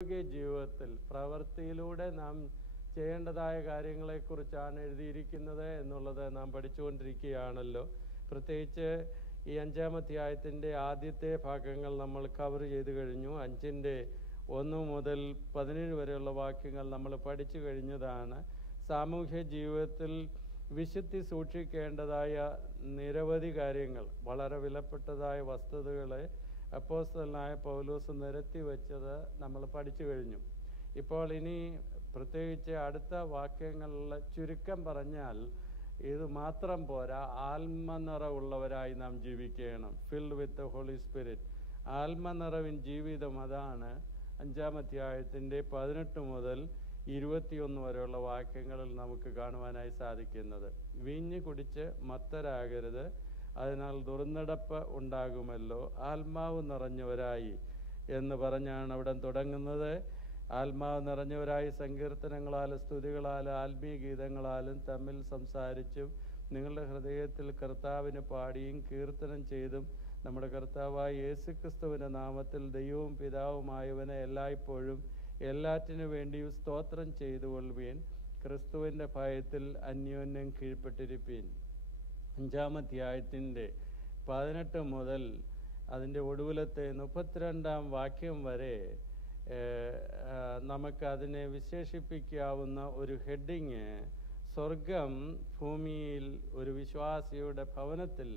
ജീവിതത്തിൽ പ്രവൃത്തിയിലൂടെ നാം ചെയ്യേണ്ടതായ കാര്യങ്ങളെക്കുറിച്ചാണ് എഴുതിയിരിക്കുന്നത് എന്നുള്ളത് നാം പഠിച്ചുകൊണ്ടിരിക്കുകയാണല്ലോ. പ്രത്യേകിച്ച് ഈ 5-ാം അധ്യായത്തിൻ്റെ ആദ്യത്തെ ഭാഗങ്ങൾ നമ്മൾ കവർ ചെയ്ത് കഴിഞ്ഞു. 5-1 മുതൽ 17 വരെയുള്ള വാക്യങ്ങൾ നമ്മൾ പഠിച്ചു കഴിഞ്ഞതാണ്. സാമൂഹ്യ ജീവിതത്തിൽ വിശുദ്ധി സൂക്ഷിക്കേണ്ടതായ നിരവധി കാര്യങ്ങൾ, വളരെ വിലപ്പെട്ടതായ വസ്തുതകളെ അപ്പോസ്തലനായ പൗലോസ് നിരത്തി വെച്ചത് നമ്മൾ പഠിച്ചു കഴിഞ്ഞു. ഇപ്പോൾ ഇനി പ്രത്യേകിച്ച് അടുത്ത വാക്യങ്ങളിൽ ചുരുക്കം പറഞ്ഞാൽ ഇത് മാത്രം പോരാ, ആത്മനിറവുള്ളവരായി നാം ജീവിക്കണം. Filled with holy spirit. ആത്മനിറവിൻ ജീവിതം, അതാണ് 5-ാം അധ്യായത്തിൻ്റെ 18 മുതൽ 21 വരെയുള്ള വാക്യങ്ങളിൽ നമുക്ക് കാണുവാനായി സാധിക്കുന്നത്. വീഞ്ഞ് കുടിച്ച് മത്തരാകരുത്, അതിനാൽ ദുർനടപ്പ് ഉണ്ടാകുമല്ലോ. ആത്മാവ് നിറഞ്ഞവരായി എന്ന് പറഞ്ഞാണ് അവിടെ തുടങ്ങുന്നത്. ആത്മാവ് നിറഞ്ഞവരായി സങ്കീർത്തനങ്ങളാലും സ്തുതികളാലും ആത്മീയ ഗീതങ്ങളാലും തമ്മിൽ സംസാരിച്ചും നിങ്ങളുടെ ഹൃദയത്തിൽ കർത്താവിന് പാടിയും കീർത്തനം ചെയ്തും നമ്മുടെ കർത്താവായ യേശുക്രിസ്തുവിൻ്റെ നാമത്തിൽ ദൈവവും പിതാവുമായവനെ എല്ലായ്പ്പോഴും എല്ലാറ്റിനു വേണ്ടിയും സ്തോത്രം ചെയ്തുകൊള്ളുവീൻ. ക്രിസ്തുവിൻ്റെ ഭയത്തിൽ അന്യോന്യം കീഴ്പ്പെട്ടിരിപ്പീൻ. 5-ാം അധ്യായത്തിൻ്റെ 18 മുതൽ അതിൻ്റെ ഒടുവിലത്തെ 32-ാം വാക്യം വരെ നമുക്കതിനെ വിശേഷിപ്പിക്കാവുന്ന ഒരു ഹെഡിങ് സ്വർഗം ഭൂമിയിൽ ഒരു വിശ്വാസിയുടെ ഭവനത്തിൽ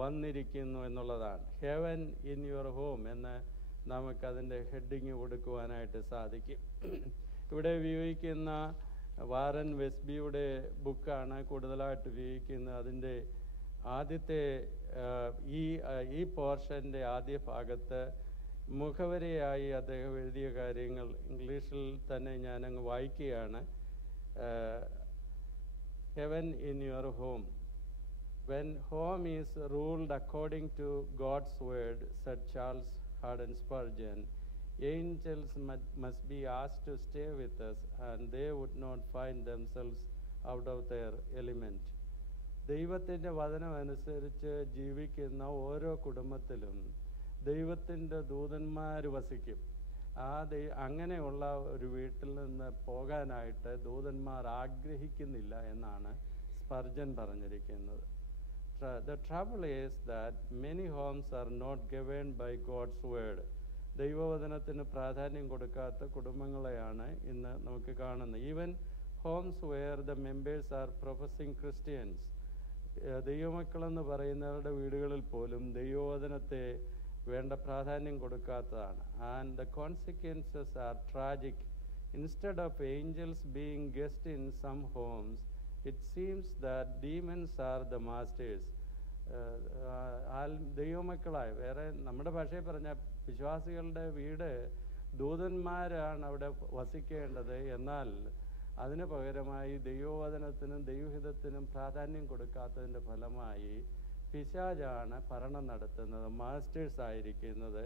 വന്നിരിക്കുന്നു എന്നുള്ളതാണ്. ഹെവൻ ഇൻ യുവർ ഹോം എന്ന് നമുക്കതിൻ്റെ ഹെഡിങ് കൊടുക്കുവാനായിട്ട് സാധിക്കും. ഇവിടെ ഉപയോഗിക്കുന്ന വാറൻ വെസ്ബിയുടെ ബുക്കാണ് കൂടുതലായിട്ട് ഉപയോഗിക്കുന്നത്. അതിൻ്റെ ആദ്യത്തെ ഈ പോർഷൻ്റെ ആദ്യ ഭാഗത്ത് മുഖവരയായി അദ്ദേഹം എഴുതിയ കാര്യങ്ങൾ ഇംഗ്ലീഷിൽ തന്നെ ഞാനങ്ങ് വായിക്കുകയാണ്. Heaven in your home. When home is ruled according to God's word, said Charles Haddon Spurgeon, angels must be asked to stay with us and they would not find themselves out of their element. ദൈവത്തിൻ്റെ വചനമനുസരിച്ച് ജീവിക്കുന്ന ഓരോ കുടുംബത്തിലും ദൈവത്തിൻ്റെ ദൂതന്മാർ വസിക്കും. അങ്ങനെയുള്ള ഒരു വീട്ടിൽ നിന്ന് പോകാനായിട്ട് ദൂതന്മാർ ആഗ്രഹിക്കുന്നില്ല എന്നാണ് സ്പർജൻ പറഞ്ഞിരിക്കുന്നത്. The trouble is that many homes are not governed by God's word. ദൈവവചനത്തിന് പ്രാധാന്യം കൊടുക്കാത്ത കുടുംബങ്ങളെയാണ് ഇന്ന് നമുക്ക് കാണുന്നത്. Even homes where the members are professing Christians. ദൈവമക്കളെന്ന് പറയുന്നവരുടെ വീടുകളിൽ പോലും ദൈവവചനത്തെ വേണ്ട പ്രാധാന്യം കൊടുക്കാത്തതാണ്. And the consequences are tragic. Instead of angels being guest in some homes, it seems that demons are the masters. ദൈവമക്കളായ, വേറെ നമ്മുടെ ഭാഷയിൽ പറഞ്ഞാൽ വിശ്വാസികളുടെ വീട് ദൂതന്മാരാണ് അവിടെ വസിക്കേണ്ടത്. എന്നാൽ അതിന് പകരമായി ദൈവവചനത്തിനും ദൈവഹിതത്തിനും പ്രാധാന്യം കൊടുക്കാത്തതിൻ്റെ ഫലമായി പിശാചാണ് ഭരണം നടത്തുന്നത്, മാസ്റ്റേഴ്സ് ആയിരിക്കുന്നത്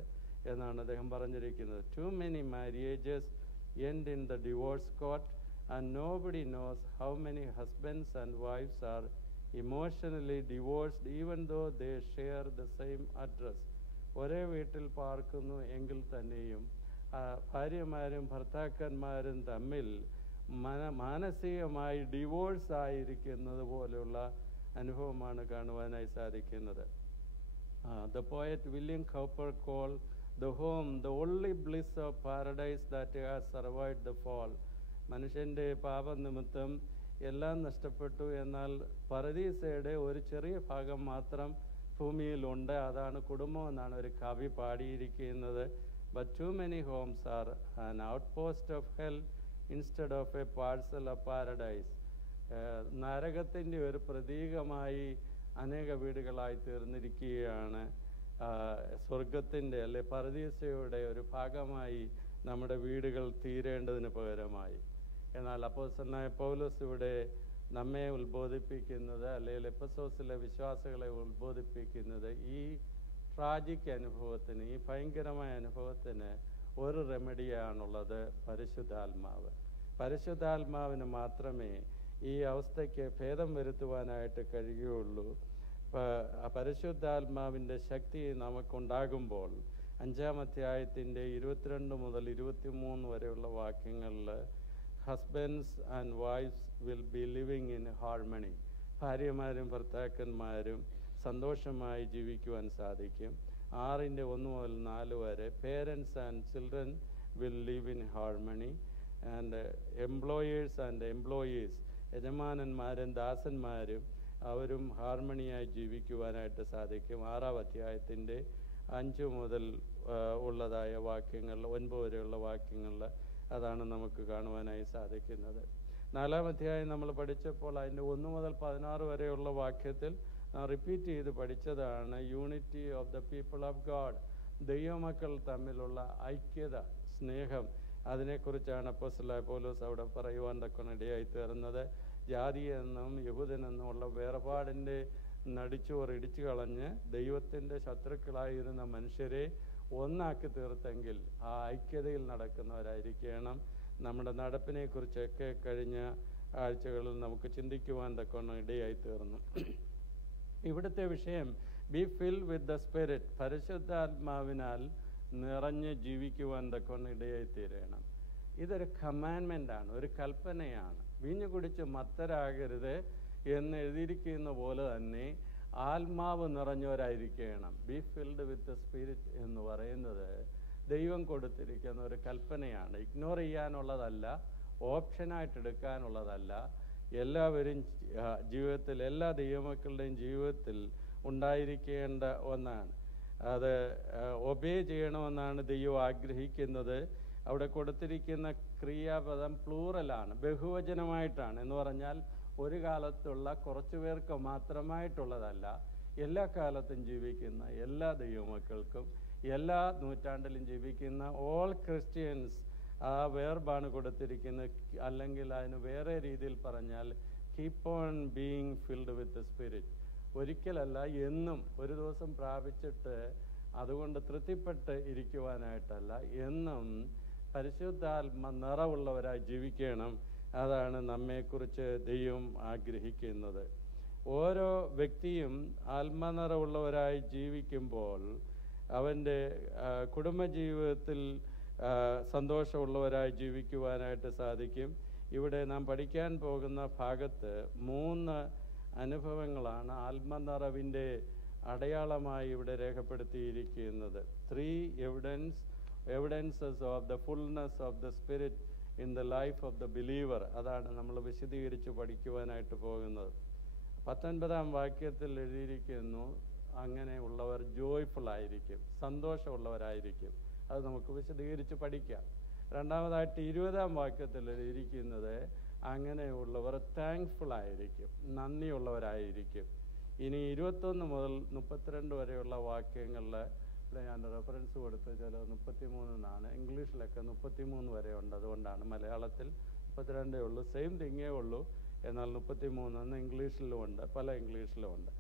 എന്നാണ് അദ്ദേഹം പറഞ്ഞിരിക്കുന്നത്. Too many marriages end in the divorce court and nobody knows how many husbands and wives are emotionally divorced even though they share the same address. ഒരേ വീട്ടിൽ പാർക്കുന്നു എങ്കിൽ തന്നെയും ഭാര്യമാരും ഭർത്താക്കന്മാരും തമ്മിൽ മാനസികമായി ഡിവോഴ്സ് ആയിരിക്കുന്നത് പോലെയുള്ള അനുഭവമാണ് കാണുവാനായി സാധിക്കുന്നത്. The poet William Cowper called the home the only bliss of paradise that has survived the fall. മനുഷ്യൻ്റെ പാപനിമിത്തം എല്ലാം നഷ്ടപ്പെട്ടു, എന്നാൽ പരദീസയുടെ ഒരു ചെറിയ ഭാഗം മാത്രം ഭൂമിയിലുണ്ട്, അതാണ് കുടുംബം എന്നാണ് ഒരു കവി പാടിയിരിക്കുന്നത്. But too many homes are an outpost of hell instead of a parcel of paradise. നരകത്തിൻ്റെ ഒരു പ്രതീകമായി അനേക വീടുകളായി തീർന്നിരിക്കുകയാണ്. സ്വർഗത്തിൻ്റെ അല്ലെ പരദീസയുടെ ഒരു ഭാഗമായി നമ്മുടെ വീടുകൾ തീരേണ്ടതിന് പകരമായി. എന്നാൽ അപ്പോസ്തലനായ പൗലോസ് ഇവിടെ നമ്മെ ഉത്ബോധിപ്പിക്കുന്നത്, അല്ലെങ്കിൽ എഫെസോസിലെ വിശ്വാസികളെ ഉത്ബോധിപ്പിക്കുന്നത്, ഈ ട്രാജിക് അനുഭവത്തിന്, ഈ ഭയങ്കരമായ അനുഭവത്തിന് ഒരു റെമഡിയാണുള്ളത്: പരിശുദ്ധാത്മാവ്. പരിശുദ്ധാത്മാവിന് മാത്രമേ ഈ അവസ്ഥയ്ക്ക് ഭേദം വരുത്തുവാനായിട്ട് കഴിയുകയുള്ളൂ. പരിശുദ്ധാത്മാവിൻ്റെ ശക്തി നമുക്കുണ്ടാകുമ്പോൾ 5-ാം അധ്യായത്തിൻ്റെ 22 മുതൽ 23 വരെയുള്ള വാക്യങ്ങളിൽ husbands and wives will be living in harmony, ഭാര്യമാരും ഭർത്താക്കന്മാരും സന്തോഷമായി ജീവിക്കുവാൻ സാധിക്കും. 6-ന്റെ 1 മുതൽ 4 വരെ parents and children will live in harmony and employers and employees, യജമാനന്മാരും ദാസന്മാരും അവരും ഹാർമണിയായി ജീവിക്കുവാനായിട്ട് സാധിക്കും. 6-ാം അധ്യായത്തിൻ്റെ 5 മുതൽ ഉള്ളതായ വാക്യങ്ങൾ 9 വരെയുള്ള വാക്യങ്ങളിൽ അതാണ് നമുക്ക് കാണുവാനായി സാധിക്കുന്നത്. 4-ാം അധ്യായം നമ്മൾ പഠിച്ചപ്പോൾ അതിൻ്റെ 1 മുതൽ 16 വരെയുള്ള വാക്യത്തിൽ റിപ്പീറ്റ് ചെയ്ത് പഠിച്ചതാണ് unity of the people of God, ദൈവമക്കൾ തമ്മിലുള്ള ഐക്യത, സ്നേഹം. അതിനെക്കുറിച്ചാണ് അപ്പോസ്തലനായ പൗലോസ് അവിടെ പറയുവാൻ തക്കണിടയായി തീർന്നത്. ജാതിയെന്നും യഹൂദനെന്നും ഉള്ള വേർപാടിൻ്റെ നടിച്ചോർ ഇടിച്ചു കളഞ്ഞ് ദൈവത്തിൻ്റെ ശത്രുക്കളായിരുന്ന മനുഷ്യരെ ഒന്നാക്കി തീർത്തെങ്കിൽ ആ ഐക്യതയിൽ നടക്കുന്നവരായിരിക്കണം. നമ്മുടെ നടപ്പിനെക്കുറിച്ചൊക്കെ കഴിഞ്ഞ ആഴ്ചകളിൽ നമുക്ക് ചിന്തിക്കുവാൻ തക്കവണ്ണം ഇടയായി തീർന്നു. ഇവിടുത്തെ വിഷയം be fill with the spirit, പരിശുദ്ധാത്മാവിനാൽ നിറഞ്ഞ് ജീവിക്കുവാൻ തക്കവണ്ണം ഇടയായി തീരണം. ഇതൊരു കമാൻമെൻ്റാണ്, ഒരു കൽപ്പനയാണ്. വീഞ്ഞു കുടിച്ച് മത്തരാകരുത് എന്ന് എഴുതിയിരിക്കുന്ന പോലെ തന്നെ ആത്മാവ് നിറഞ്ഞവരായിരിക്കണം. ബി ഫിൽഡ് വിത്ത് സ്പിരിറ്റ് എന്ന് പറയുന്നത് ദൈവം കൊടുത്തിരിക്കുന്ന ഒരു കൽപ്പനയാണ്. ഇഗ്നോർ ചെയ്യാനുള്ളതല്ല, ഓപ്ഷനായിട്ട് എടുക്കാനുള്ളതല്ല. എല്ലാവരും ജീവിതത്തിൽ, എല്ലാ ദൈവമക്കളുടെയും ജീവിതത്തിൽ ഉണ്ടായിരിക്കേണ്ട ഒന്നാണ്. അത് ഒബേ ചെയ്യണമെന്നാണ് ദൈവം ആഗ്രഹിക്കുന്നത്. അവിടെ കൊടുത്തിരിക്കുന്ന ക്രിയാപദം പ്ലൂറലാണ്, ബഹുവചനമായിട്ടാണ്. എന്ന് പറഞ്ഞാൽ ഒരു കാലത്തുള്ള കുറച്ചു പേർക്ക് മാത്രമായിട്ടുള്ളതല്ല, എല്ലാ കാലത്തും ജീവിക്കുന്ന എല്ലാ ദൈവമക്കൾക്കും, എല്ലാ നൂറ്റാണ്ടിലും ജീവിക്കുന്ന ഓൾ ക്രിസ്ത്യൻസ് ആ വേർബാണ് കൊടുത്തിരിക്കുന്നത്. അല്ലെങ്കിൽ അതിന് വേറെ രീതിയിൽ പറഞ്ഞാൽ keep on being filled with spirit. ഒരിക്കലല്ല, എന്നും. ഒരു ദിവസം പ്രാപിച്ചിട്ട് അതുകൊണ്ട് തൃപ്തിപ്പെട്ട് ഇരിക്കുവാനായിട്ടല്ല, എന്നും പരിശുദ്ധാത്മ നിറവുള്ളവരായി ജീവിക്കണം. അതാണ് നമ്മെക്കുറിച്ച് ദൈവം ആഗ്രഹിക്കുന്നത്. ഓരോ വ്യക്തിയും ആത്മനിറവുള്ളവരായി ജീവിക്കുമ്പോൾ അവൻ്റെ കുടുംബജീവിതത്തിൽ സന്തോഷമുള്ളവരായി ജീവിക്കുവാനായിട്ട് സാധിക്കും. ഇവിടെ നാം പഠിക്കാൻ പോകുന്ന ഭാഗത്ത് 3 അനുഭവങ്ങളാണ് ആത്മനിറവിൻ്റെ അടയാളമായി ഇവിടെ രേഖപ്പെടുത്തിയിരിക്കുന്നത്. 3 evidences of the fullness of the spirit in the life of the believer. അതാണ് നമ്മൾ വിശദീകരിച്ച് പഠിക്കുവാനായിട്ട് പോകുന്നത്. 19-ാം വാക്യത്തിൽ എഴുതിയിരിക്കുന്നു, അങ്ങനെയുള്ളവർ ജോയ്ഫുൾ ആയിരിക്കും, സന്തോഷമുള്ളവരായിരിക്കും. അത് നമുക്ക് വിശദീകരിച്ച് പഠിക്കാം. രണ്ടാമതായിട്ട് 20-ാം വാക്യത്തിൽ എഴുതിയിരിക്കുന്നത്, അങ്ങനെയുള്ളവർ താങ്ക്ഫുൾ ആയിരിക്കും, നന്ദിയുള്ളവരായിരിക്കും. ഇനി 21 മുതൽ 32 വരെയുള്ള വാക്യങ്ങളിൽ ഞാൻ റെഫറൻസ് കൊടുത്ത് ചില 33 എന്നാണ്, ഇംഗ്ലീഷിലൊക്കെ 33 വരെ ഉണ്ട്. അതുകൊണ്ടാണ് മലയാളത്തിൽ 32 ഉള്ളൂ, സെയിം തിങ്ങേ ഉള്ളൂ. എന്നാൽ 33 എന്ന് ഇംഗ്ലീഷിലും ഉണ്ട്, പല ഇംഗ്ലീഷിലും ഉണ്ട്.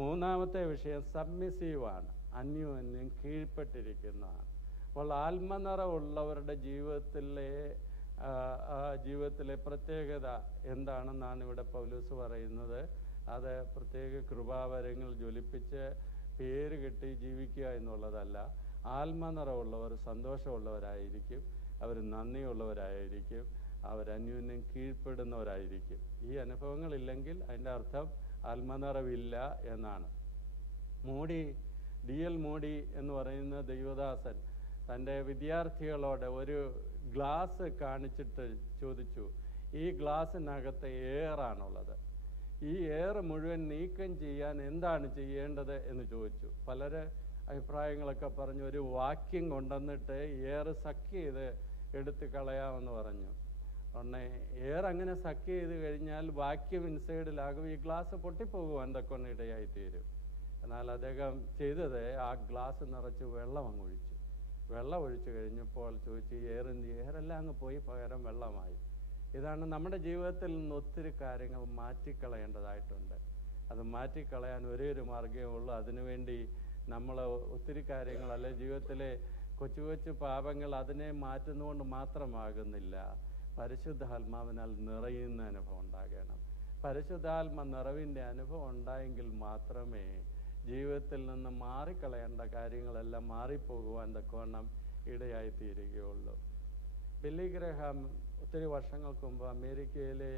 3-ാമത്തെ വിഷയം സബ്മിസീവാണ്, അന്യോന്യം കീഴ്പ്പെട്ടിരിക്കുന്നതാണ്. അപ്പോൾ ആത്മനിറവുള്ളവരുടെ ജീവിതത്തിലെ പ്രത്യേകത എന്താണെന്നാണ് ഇവിടെ പൗലോസ് പറയുന്നത്. അത് പ്രത്യേക കൃപാവരങ്ങൾ ജ്വലിപ്പിച്ച് പേര് കെട്ടി ജീവിക്കുക എന്നുള്ളതല്ല. ആത്മനിറവുള്ളവർ സന്തോഷമുള്ളവരായിരിക്കും, അവർ നന്ദിയുള്ളവരായിരിക്കും, അവർ അന്യോന്യം കീഴ്പ്പെടുന്നവരായിരിക്കും. ഈ അനുഭവങ്ങളില്ലെങ്കിൽ അതിൻ്റെ അർത്ഥം ആത്മനിറവില്ല എന്നാണ്. D.L. മോഡി എന്ന് പറയുന്ന ദൈവദാസൻ തൻ്റെ വിദ്യാർത്ഥികളോട് ഒരു ഗ്ലാസ് കാണിച്ചിട്ട് ചോദിച്ചു, ഈ ഗ്ലാസ്സിനകത്ത് എയറാണുള്ളത്, ഈ എയർ മുഴുവൻ നീക്കം ചെയ്യാൻ എന്താണ് ചെയ്യേണ്ടത് എന്ന് ചോദിച്ചു. പലര് അഭിപ്രായങ്ങളൊക്കെ പറഞ്ഞു, ഒരു വാക്യം കൊണ്ടുവന്നിട്ട് എയർ സക്ക് ചെയ്ത് എടുത്ത് കളയാമെന്ന് പറഞ്ഞു. ഉടനെ എയർ അങ്ങനെ സക്ക് ചെയ്ത് കഴിഞ്ഞാൽ വാക്യം ഇൻസൈഡിലാകും, ഈ ഗ്ലാസ് പൊട്ടിപ്പോകുവാൻ തക്കൊണ്ട് ഇടയായി തീരും. എന്നാൽ അദ്ദേഹം ചെയ്തത് ആ ഗ്ലാസ് നിറച്ച് വെള്ളം അങ്ങ് ഒഴിച്ചു. വെള്ളം ഒഴിച്ചു കഴിഞ്ഞപ്പോൾ ചോദിച്ചു, എയറെല്ലാം അങ്ങ് പോയി, പകരം വെള്ളമായി. ഇതാണ് നമ്മുടെ ജീവിതത്തിൽ നിന്ന് ഒത്തിരി കാര്യങ്ങൾ മാറ്റിക്കളയേണ്ടതായിട്ടുണ്ട്. അത് മാറ്റിക്കളയാൻ ഒരേ ഒരു മാർഗ്ഗമേ ഉള്ളൂ. അതിനുവേണ്ടി നമ്മൾ ഒത്തിരി കാര്യങ്ങൾ, അല്ലെ ജീവിതത്തിലെ കൊച്ചു കൊച്ചു പാപങ്ങൾ അതിനെ മാറ്റുന്നതുകൊണ്ട് മാത്രമാകുന്നില്ല. പരിശുദ്ധാത്മാവിനാൽ നിറയുന്ന അനുഭവം ഉണ്ടാകണം. പരിശുദ്ധാത്മ നിറവിൻ്റെ അനുഭവം ഉണ്ടായെങ്കിൽ മാത്രമേ ജീവിതത്തിൽ നിന്ന് മാറിക്കളയേണ്ട കാര്യങ്ങളെല്ലാം മാറിപ്പോകുവാൻ തക്കവണ്ണം ഇടയായിത്തീരുകയുള്ളൂ. ബില്ലി ഗ്രഹാം ഒത്തിരി വർഷങ്ങൾക്ക് മുമ്പ് അമേരിക്കയിലെ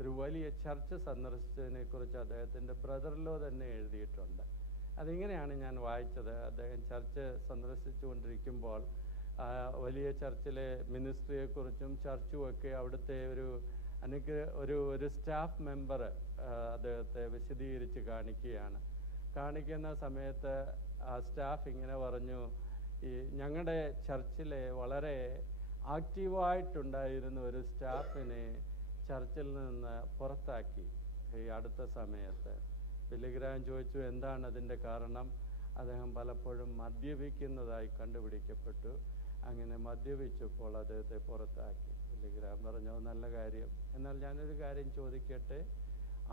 ഒരു വലിയ ചർച്ച് സന്ദർശിച്ചതിനെക്കുറിച്ച് അദ്ദേഹത്തിൻ്റെ ബ്രദറിലോ തന്നെ എഴുതിയിട്ടുണ്ട്. അതിങ്ങനെയാണ് ഞാൻ വായിച്ചത്. അദ്ദേഹം ചർച്ച് സന്ദർശിച്ചുകൊണ്ടിരിക്കുമ്പോൾ വലിയ ചർച്ചിലെ മിനിസ്ട്രിയെക്കുറിച്ചും ചർച്ചുമൊക്കെ അവിടുത്തെ ഒരു സ്റ്റാഫ് മെമ്പർ അദ്ദേഹത്തെ വിശദീകരിച്ച് കാണിക്കുന്ന സമയത്ത് ആ സ്റ്റാഫ് ഇങ്ങനെ പറഞ്ഞു, ഈ ഞങ്ങളുടെ ചർച്ചിലെ വളരെ ആക്റ്റീവായിട്ടുണ്ടായിരുന്ന ഒരു സ്റ്റാഫിനെ ചർച്ചിൽ നിന്ന് പുറത്താക്കി ഈ അടുത്ത സമയത്ത്. ബില്ലി ഗ്രഹാം ചോദിച്ചു, എന്താണ് അതിൻ്റെ കാരണം? അദ്ദേഹം പലപ്പോഴും മദ്യപിക്കുന്നതായി കണ്ടുപിടിക്കപ്പെട്ടു. അങ്ങനെ മദ്യപിച്ചപ്പോൾ അദ്ദേഹത്തെ പുറത്താക്കി. ബില്ലി ഗ്രഹാം പറഞ്ഞു, നല്ല കാര്യം. എന്നാൽ ഞാനൊരു കാര്യം ചോദിക്കട്ടെ,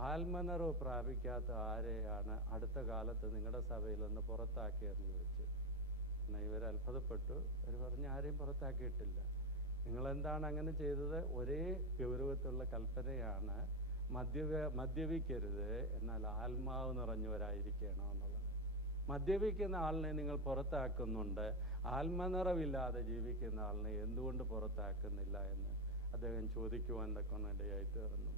ആത്മനിറവ് പ്രാപിക്കാത്ത ആരെയാണ് അടുത്ത കാലത്ത് നിങ്ങളുടെ സഭയിൽ നിന്ന് പുറത്താക്കിയതെന്ന് ചോദിച്ചു. എന്നാൽ ഇവർ അത്ഭുതപ്പെട്ടു. ഇവർ പറഞ്ഞു, ആരെയും പുറത്താക്കിയിട്ടില്ല. നിങ്ങളെന്താണ് അങ്ങനെ ചെയ്തത്? ഒരേ ഗൗരവത്തിലുള്ള കൽപ്പനയാണ്, മദ്യപിക്കരുത്, എന്നാൽ ആത്മാവ് നിറഞ്ഞവരായിരിക്കണം എന്നുള്ളത്. മദ്യപിക്കുന്ന ആളിനെ നിങ്ങൾ പുറത്താക്കുന്നുണ്ട്, ആത്മനിറവില്ലാതെ ജീവിക്കുന്ന ആളിനെ എന്തുകൊണ്ട് പുറത്താക്കുന്നില്ല എന്ന് അദ്ദേഹം ചോദിക്കുവാൻ തക്കവണ്ണം ഇടയായി തീർന്നു.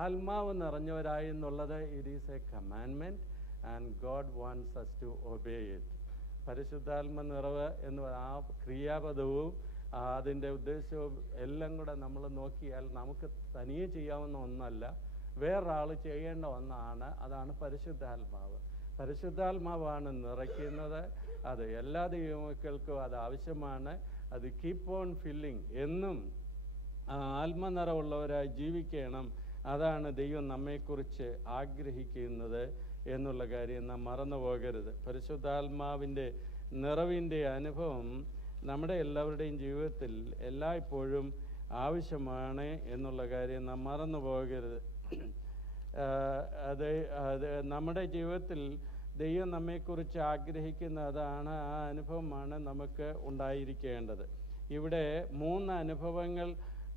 ആത്മാവ് നിറഞ്ഞവരായി എന്നുള്ളത് it is a commandment and God wants us to obey it. പരിശുദ്ധാത്മ നിറവ് എന്ന് ആ ക്രിയാപദവും അതിൻ്റെ ഉദ്ദേശവും എല്ലാം കൂടെ നമ്മൾ നോക്കിയാൽ നമുക്ക് തനിയെ ചെയ്യാവുന്ന ഒന്നല്ല, വേറൊരാൾ ചെയ്യേണ്ട ഒന്നാണ്. അതാണ് പരിശുദ്ധാത്മാവ്. പരിശുദ്ധാത്മാവാണ് നിറയ്ക്കുന്നത്. അത് എല്ലാ ദൈവമക്കൾക്കും അത് ആവശ്യമാണ്. അത് കീപ്പ് ഓൺ ഫില്ലിങ്. എന്നും ആത്മനിറവുള്ളവരായി ജീവിക്കണം. അതാണ് ദൈവം നമ്മെക്കുറിച്ച് ആഗ്രഹിക്കുന്നത് എന്നുള്ള കാര്യം നാം മറന്നു പോകരുത്. പരിശുദ്ധാത്മാവിൻ്റെ നിറവിൻ്റെ അനുഭവം നമ്മുടെ എല്ലാവരുടെയും ജീവിതത്തിൽ എല്ലായ്പ്പോഴും ആവശ്യമാണ് എന്നുള്ള കാര്യം നാം മറന്നു പോകരുത്. അത് നമ്മുടെ ജീവിതത്തിൽ ദൈവം നമ്മെക്കുറിച്ച് ആഗ്രഹിക്കുന്ന അതാണ്, ആ അനുഭവമാണ് നമുക്ക് ഉണ്ടായിരിക്കേണ്ടത്. ഇവിടെ 3 അനുഭവങ്ങൾ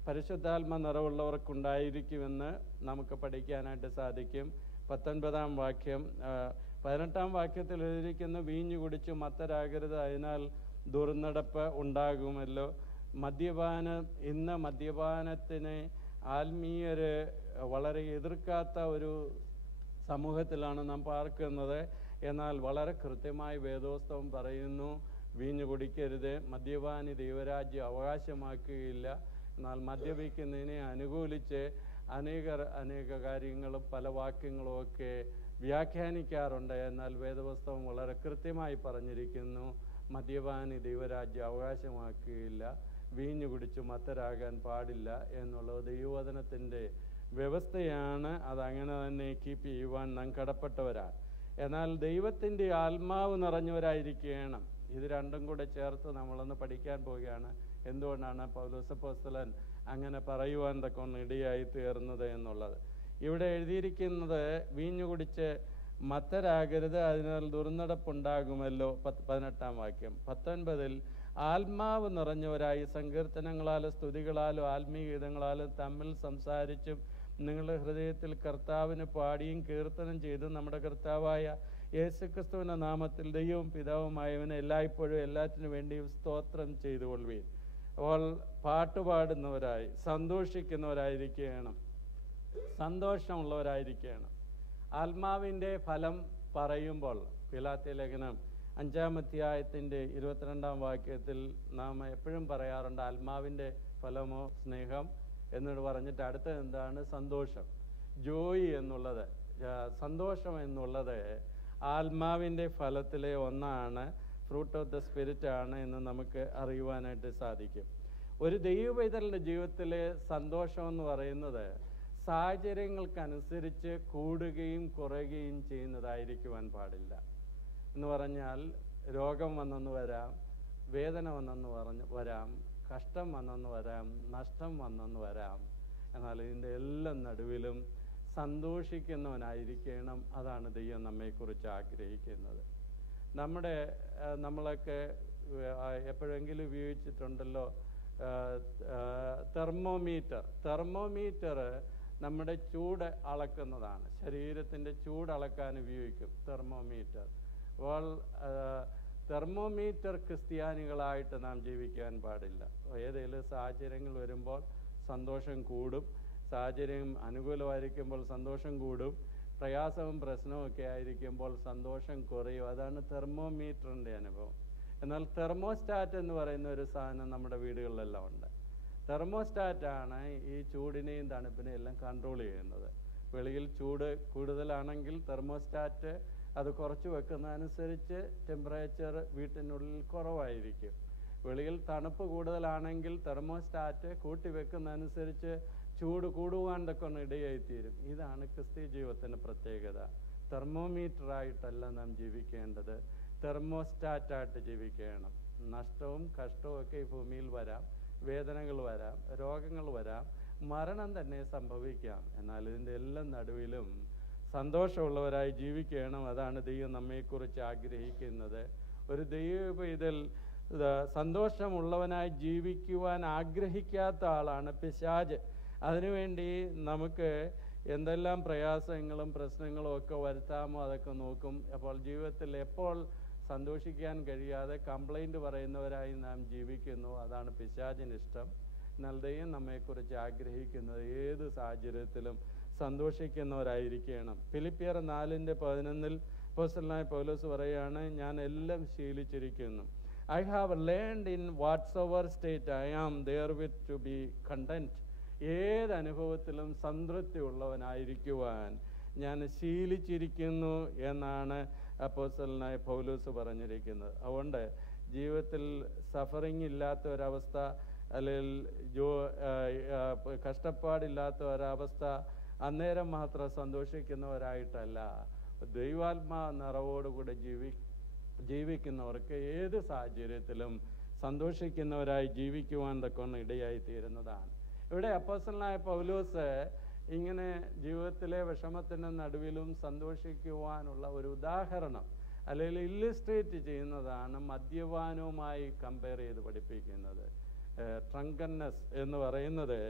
പരിശുദ്ധാത്മ നിറവുള്ളവർക്കുണ്ടായിരിക്കുമെന്ന് നമുക്ക് പഠിക്കാനായിട്ട് സാധിക്കും. 19-ാം വാക്യം, 18-ാം വാക്യത്തിൽ എഴുതിയിരിക്കുന്നു, വീഞ്ഞു കുടിച്ചു മത്തരാകരുത്, അതിനാൽ ദുർനടപ്പ് ഉണ്ടാകുമല്ലോ. ഇന്ന് മദ്യപാനത്തിനെ ആത്മീയര് വളരെ എതിർക്കാത്ത ഒരു സമൂഹത്തിലാണ് നാം പാർക്കുന്നത്. എന്നാൽ വളരെ കൃത്യമായി വേദോസ്തവം പറയുന്നു, വീഞ്ഞു കുടിക്കരുത്, മദ്യപാനി ദൈവരാജ്യം അവകാശമാക്കുകയില്ല. എന്നാൽ മദ്യപിക്കുന്നതിനെ അനുകൂലിച്ച് അനേക കാര്യങ്ങളും പല വാക്യങ്ങളും ഒക്കെ വ്യാഖ്യാനിക്കാറുണ്ട്. എന്നാൽ വേദപുസ്തകം വളരെ കൃത്യമായി പറഞ്ഞിരിക്കുന്നു, മദ്യപാനി ദൈവരാജ്യം അവകാശമാക്കുകയില്ല, വീഞ്ഞു കുടിച്ച് മത്തരാകാൻ പാടില്ല എന്നുള്ളത് ദൈവവചനത്തിൻ്റെ വ്യവസ്ഥയാണ്. അതങ്ങനെ തന്നെ കീപ്പ് ചെയ്യുവാൻ നാം കടപ്പെട്ടവരാണ്. എന്നാൽ ദൈവത്തിൻ്റെ ആത്മാവ് നിറഞ്ഞവരായിരിക്കണം. ഇത് രണ്ടും കൂടെ ചേർത്ത് നമ്മളൊന്ന് പഠിക്കാൻ പോവുകയാണ്. എന്തുകൊണ്ടാണ് പൗലോസ് അപ്പോസ്തലൻ അങ്ങനെ പറയുവാൻ തക്കവണ്ണം ഇടയായി തീർന്നത് എന്നുള്ളത്. ഇവിടെ എഴുതിയിരിക്കുന്നത്, വീഞ്ഞു കുടിച്ച് മത്തരാകരുത്, അതിനാൽ ദുർനടപ്പുണ്ടാകുമല്ലോ. 18-ാം വാക്യം. 19-ൽ ആത്മാവ് നിറഞ്ഞവരായി സങ്കീർത്തനങ്ങളാലും സ്തുതികളാലും ആത്മീയഗീതങ്ങളാലും തമ്മിൽ സംസാരിച്ചും നിങ്ങളുടെ ഹൃദയത്തിൽ കർത്താവിന് പാടിയും കീർത്തനം ചെയ്തും നമ്മുടെ കർത്താവായ യേശുക്രിസ്തുവിൻ്റെ നാമത്തിൽ ദൈവവും പിതാവുമായവനെ എല്ലായ്പ്പോഴും എല്ലാറ്റിനു വേണ്ടിയും സ്തോത്രം ചെയ്തുകൊള്ളുവീൻ. അപ്പോൾ പാട്ടുപാടുന്നവരായി സന്തോഷിക്കുന്നവരായിരിക്കണം, സന്തോഷമുള്ളവരായിരിക്കണം. ആത്മാവിൻ്റെ ഫലം പറയുമ്പോൾ ഗലാത്യ ലേഖനം 5-ാം അധ്യായത്തിൻ്റെ 22-ാം വാക്യത്തിൽ നാം എപ്പോഴും പറയാറുണ്ട്, ആത്മാവിൻ്റെ ഫലമോ സ്നേഹം എന്നിട്ട് പറഞ്ഞിട്ട് അടുത്തത് എന്താണ്? സന്തോഷം, ജോയ് എന്നുള്ളത്. സന്തോഷം എന്നുള്ളത് ആത്മാവിൻ്റെ ഫലത്തിലെ ഒന്നാണ്, ഫ്രൂട്ട് ഓഫ് ദ സ്പിരിറ്റ് ആണ് എന്ന് നമുക്ക് അറിയുവാനായിട്ട് സാധിക്കും. ഒരു ദൈവപൈതലിൻ്റെ ജീവിതത്തിലെ സന്തോഷം എന്ന് പറയുന്നത് സാഹചര്യങ്ങൾക്കനുസരിച്ച് കൂടുകയും കുറയുകയും ചെയ്യുന്നതായിരിക്കുവാൻ പാടില്ല. എന്ന് പറഞ്ഞാൽ രോഗം വന്നെന്ന് വരാം, വേദന വന്നെന്ന് വരാം, കഷ്ടം വന്നെന്ന് വരാം, നഷ്ടം വന്നെന്ന് വരാം. എന്നാൽ ഇതിൻ്റെ എല്ലാം നടുവിലും സന്തോഷിക്കുന്നവനായിരിക്കണം. അതാണ് ദൈവം നമ്മെക്കുറിച്ച് ആഗ്രഹിക്കുന്നത്. നമ്മളൊക്കെ എപ്പോഴെങ്കിലും ഉപയോഗിച്ചിട്ടുണ്ടല്ലോ തെർമോമീറ്റർ നമ്മുടെ ചൂട് അളക്കുന്നതാണ്. ശരീരത്തിൻ്റെ ചൂട് അളക്കാൻ ഉപയോഗിക്കും തെർമോമീറ്റർ. അപ്പോൾ തെർമോമീറ്റർ ക്രിസ്ത്യാനികളായിട്ട് നാം ജീവിക്കാൻ പാടില്ല. ഏതെങ്കിലും സാഹചര്യങ്ങൾ വരുമ്പോൾ സന്തോഷം കൂടും, സാഹചര്യം അനുകൂലമായിരിക്കുമ്പോൾ സന്തോഷം കൂടും, പ്രയാസവും പ്രശ്നവും ഒക്കെ ആയിരിക്കുമ്പോൾ സന്തോഷം കുറയും. അതാണ് തെർമോമീറ്ററിൻ്റെ അനുഭവം. എന്നാൽ തെർമോസ്റ്റാറ്റ് എന്ന് പറയുന്ന ഒരു സാധനം നമ്മുടെ വീടുകളിലെല്ലാം ഉണ്ട്. തെർമോസ്റ്റാറ്റാണ് ഈ ചൂടിനെയും തണുപ്പിനെയും എല്ലാം കൺട്രോൾ ചെയ്യുന്നത്. വെളിയിൽ ചൂട് കൂടുതലാണെങ്കിൽ തെർമോസ്റ്റാറ്റ് അത് കുറച്ച് വെക്കുന്നതനുസരിച്ച് ടെമ്പറേച്ചർ വീട്ടിനുള്ളിൽ കുറവായിരിക്കും. വെളിയിൽ തണുപ്പ് കൂടുതലാണെങ്കിൽ തെർമോസ്റ്റാറ്റ് കൂട്ടി വെക്കുന്നതനുസരിച്ച് ചൂട് കൂടുവാൻ തൊക്കെ ഇടയായിത്തീരും. ഇതാണ് ക്രിസ്തീയ ജീവിതത്തിൻ്റെ പ്രത്യേകത. തെർമോമീറ്ററായിട്ടല്ല നാം ജീവിക്കേണ്ടത്, തെർമോസ്റ്റാറ്റായിട്ട് ജീവിക്കണം. നഷ്ടവും കഷ്ടവും ഒക്കെ ഈ ഭൂമിയിൽ വരാം, വേദനകൾ വരാം, രോഗങ്ങൾ വരാം, മരണം തന്നെ സംഭവിക്കാം. എന്നാൽ ഇതിൻ്റെ എല്ലാം നടുവിലും സന്തോഷമുള്ളവരായി ജീവിക്കണം. അതാണ് ദൈവം നമ്മെക്കുറിച്ച് ആഗ്രഹിക്കുന്നത്. ഒരു ദൈവ ഇതിൽ സന്തോഷമുള്ളവനായി ജീവിക്കുവാൻ ആഗ്രഹിക്കാത്ത ആളാണ് പിശാച്. അതിനുവേണ്ടി നമുക്ക് എന്തെല്ലാം പ്രയാസങ്ങളും പ്രശ്നങ്ങളും ഒക്കെ വരുത്താമോ അതൊക്കെ നോക്കും. അപ്പോൾ ജീവിതത്തിൽ എപ്പോൾ സന്തോഷിക്കാൻ കഴിയാതെ കംപ്ലൈൻറ്റ് പറയുന്നവരായി നാം ജീവിക്കുന്നു. അതാണ് പിശാചിന് ഇഷ്ടം. എന്നാൽ ദൈവം നമ്മെക്കുറിച്ച് ആഗ്രഹിക്കുന്നത് ഏത് സാഹചര്യത്തിലും സന്തോഷിക്കുന്നവരായിരിക്കണം. ഫിലിപ്പിയർ 4:11 അപ്പോസ്തലനായ പൗലോസ് പറയുകയാണ്, ഞാൻ എല്ലാം ശീലിച്ചിരിക്കുന്നു. I have learned in whatsoever state I am therewith to be content. ഏത് അനുഭവത്തിലും സംതൃപ്തി ഉള്ളവനായിരിക്കുവാൻ ഞാൻ ശീലിച്ചിരിക്കുന്നു എന്നാണ് അപ്പോസ്തലനായ പൗലോസ് പറഞ്ഞിരിക്കുന്നത്. അതുകൊണ്ട് ജീവിതത്തിൽ സഫറിങ് ഇല്ലാത്ത ഒരവസ്ഥ, അല്ലെങ്കിൽ കഷ്ടപ്പാടില്ലാത്ത ഒരവസ്ഥ അന്നേരം മാത്രം സന്തോഷിക്കുന്നവരായിട്ടല്ല, ദൈവാത്മാ നിറവോടുകൂടെ ജീവിക്കുന്നവർക്ക് ഏത് സാഹചര്യത്തിലും സന്തോഷിക്കുന്നവരായി ജീവിക്കുവാൻ തക്കവണ്ണം ഇടയായി തീരുന്നതാണ്. ഇവിടെ അപ്പോസ്തലനായ പൗലോസ് ഇങ്ങനെ ജീവിതത്തിലെ വിഷമത്തിൻ്റെ നടുവിലും സന്തോഷിക്കുവാനുള്ള ഒരു ഉദാഹരണം അല്ലെങ്കിൽ ഇല്ലുസ്ട്രേറ്റ് ചെയ്യുന്നതാണ് മദ്യപാനവുമായി കമ്പയർ ചെയ്ത് പഠിപ്പിക്കുന്നത്. ട്രങ്കന്നസ് എന്ന് പറയുന്നത്,